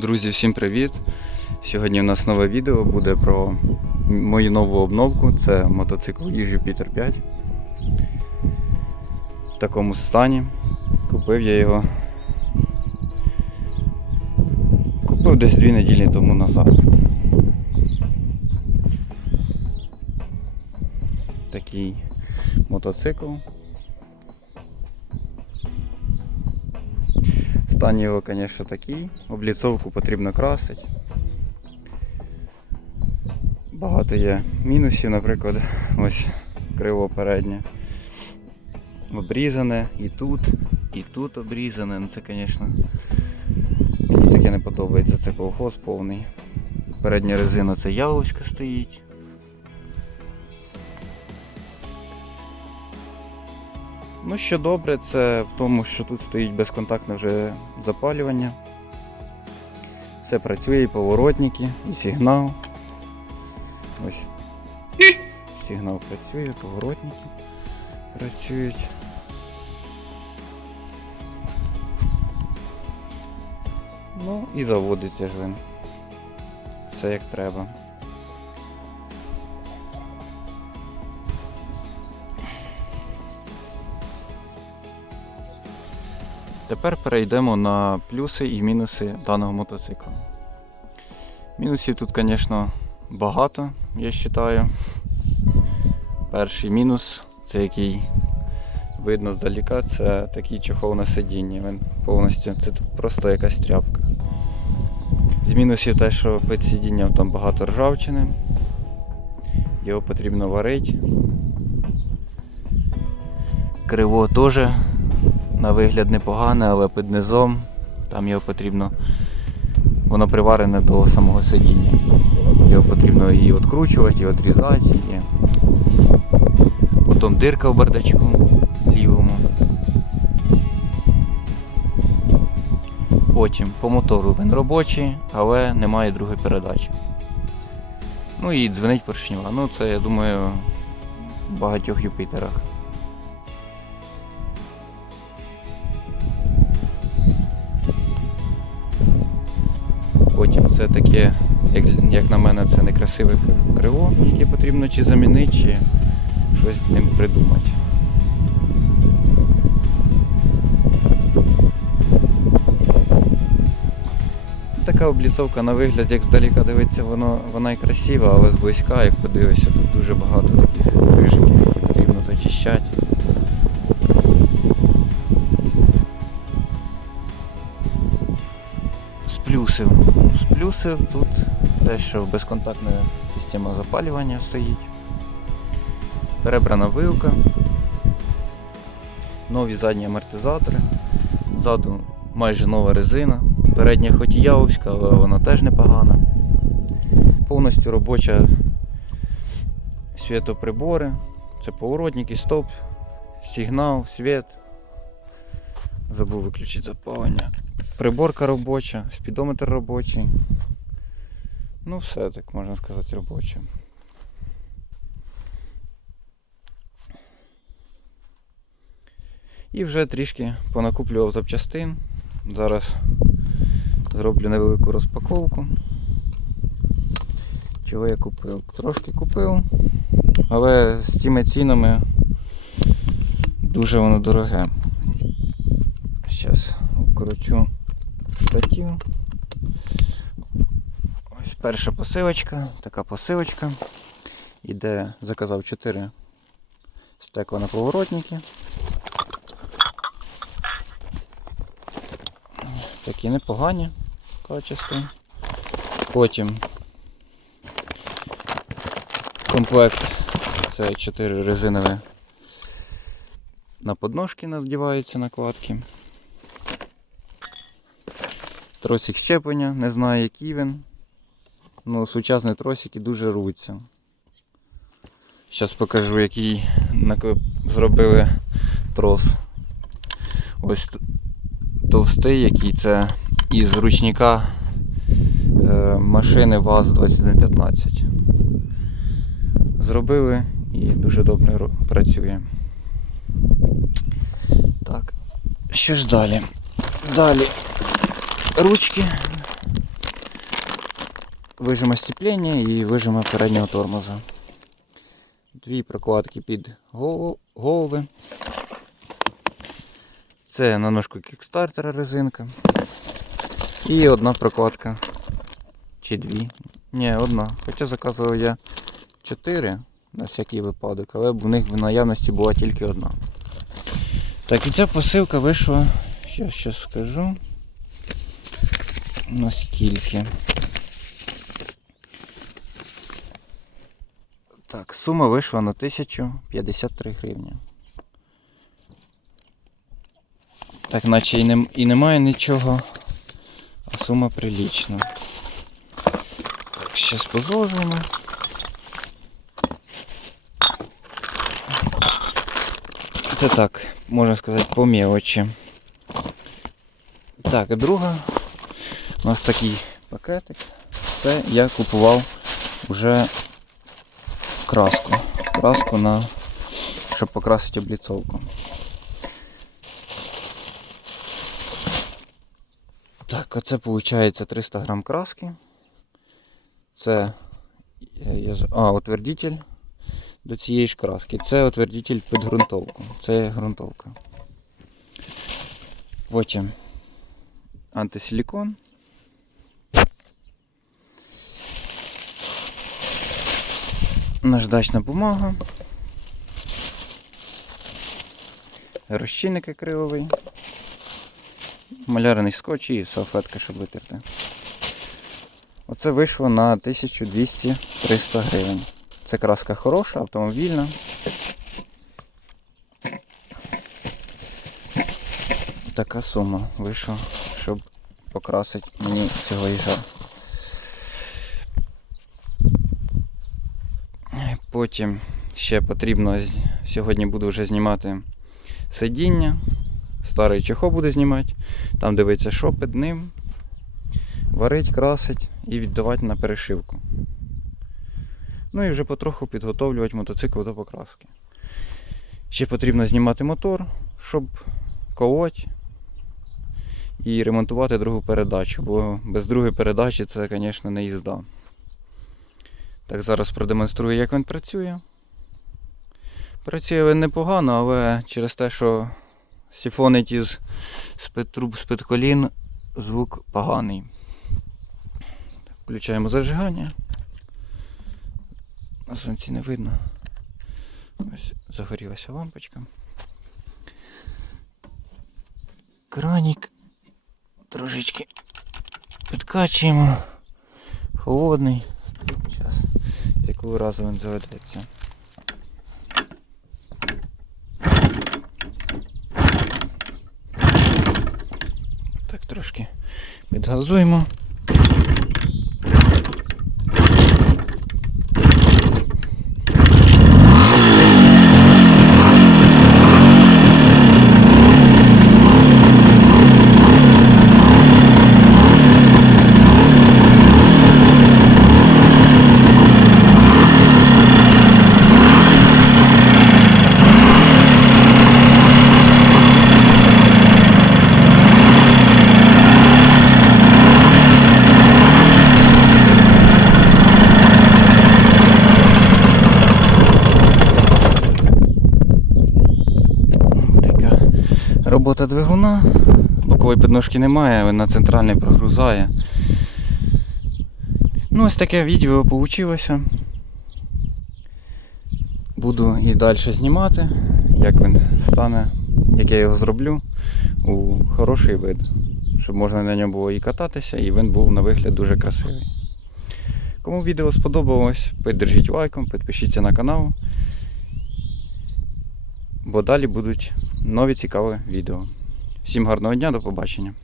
Друзі, всім привіт! Сьогодні у нас нове відео буде про мою нову обновку. Це мотоцикл E-Jupiter 5. В такому стані. Купив я його. Купив десь дві неділі тому назад. Такий мотоцикл. Стан його, звісно, такий. Обліцовку потрібно красити. Багато є мінусів, наприклад, ось криво переднє. Обрізане і тут, і тут обрізане. Ну це, звісно, мені таке не подобається, це колхоз повний. Передня резина це яловська стоїть. Ну, що добре, це в тому, що тут стоїть безконтактне вже запалювання. Все працює, і поворотники, і сигнал. Ось. Сигнал працює, поворотники працюють. Ну і заводиться ж він. Все як треба. Тепер перейдемо на плюси і мінуси даного мотоцикла. Мінусів тут, звісно, багато, я вважаю. Перший мінус, це який видно здаліка, це такий чохол на сидінні. Він повністю це просто якась тряпка. З мінусів те, що під сидінням там багато ржавчини. Його потрібно варити. Криво теж на вигляд непогане, але під низом там його потрібно. Воно приварене до самого сидіння. Його потрібно і відкручувати, і відрізати. І... Потім дирка в бардачку лівому. Потім по мотору він робочий, але немає другої передачі. Ну і дзвенить поршнева. Ну це я думаю в багатьох Юпітерах. Таке, як, як на мене, це некрасиве криво, яке потрібно чи замінити, чи щось з ним придумати. Така обліцовка на вигляд, як здаліка дивиться, воно, вона і красива, але зблизька, як подивишся, тут дуже багато З плюсів. З плюсів тут те, що безконтактна система запалювання стоїть. Перебрана вилка. Нові задні амортизатори. Ззаду майже нова резина. Передня хоч і явовська, але вона теж непогана. Повністю робоча світоприбори. Це поворотники, стоп, сигнал, світ. Забув виключити запалення. Приборка робоча, спідометр робочий. Ну все так можна сказати робоче. І вже трішки понакуплював запчастин. Зараз зроблю невелику розпаковку. Чого я купив? Трошки купив, але з цими цінами дуже воно дороге. Зараз вкручу штатів. Ось перша посилочка, така посилочка. Іде, заказав 4 стекла на поворотники. Такі непогані качество. Потім комплект це 4 резинові на подножки надіваються накладки. Тросик щеплення, не знаю який він. Ну, сучасні тросики дуже рвуться. Зараз покажу, який наклеп зробили трос. Ось товстий, який це із ручника е, машини ВАЗ-2115. Зробили і дуже добре працює. Так, що ж далі? Далі ручки вижима степлення і вижима переднього тормоза. Дві прокладки під голови. Це на ножку кікстартера резинка. І одна прокладка. Чи дві. Ні, одна. Хоча заказував я чотири на всякий випадок, але в них в наявності була тільки одна. Так, і ця посилка вийшла, щас скажу. Наскільки. Так, сума вийшла на 1053 гривні. Так, наче і, не, і немає нічого, а сума прилічна. Так, зараз позложимо. Це так, можна сказати, по мелочі. Так, друга. У нас такий пакетик. Це я купував вже краску. Краску на щоб покрасити обліцовку. Так, оце виходить 300 грам краски. Це а, утвердитель до цієї ж краски. Це утвердитель під ґрунтовку. Це ґрунтовка. Потім антисилікон. Наждачна бумага. Розчинник акриловий. Малярний скотч і салфетка, щоб витерти. Оце вийшло на 1200-300 гривень. Це краска хороша, автомобільна. Така сума вийшла, щоб покрасити мені цього їжа. Потім ще потрібно сьогодні буду вже знімати сидіння. Старий чехол буду знімати. Там дивиться, що під ним. Варить, красить і віддавати на перешивку. Ну і вже потроху підготовлювати мотоцикл до покраски. Ще потрібно знімати мотор, щоб колоть і ремонтувати другу передачу, бо без другої передачі це, звісно, не їзда. Так, зараз продемонструю, як він працює. Працює він непогано, але через те, що сіфонить із з-під труб з-під колін, звук поганий. Включаємо зажигання. На сонці не видно. Ось загорілася лампочка. Кранік трошечки підкачуємо. Холодний. Зараз. Якого разу він заведеться. Так, трошки підгазуємо. Така робота двигуна. Бокової підножки немає, він на центральний прогрузає. Ну, ось таке відео вийшло. Буду і далі знімати, як він стане, як я його зроблю у хороший вид. Щоб можна на ньому було і кататися, і він був на вигляд дуже красивий. Кому відео сподобалось, піддержіть лайком, підпишіться на канал. Бо далі будуть нові цікаві відео. Всім гарного дня, до побачення.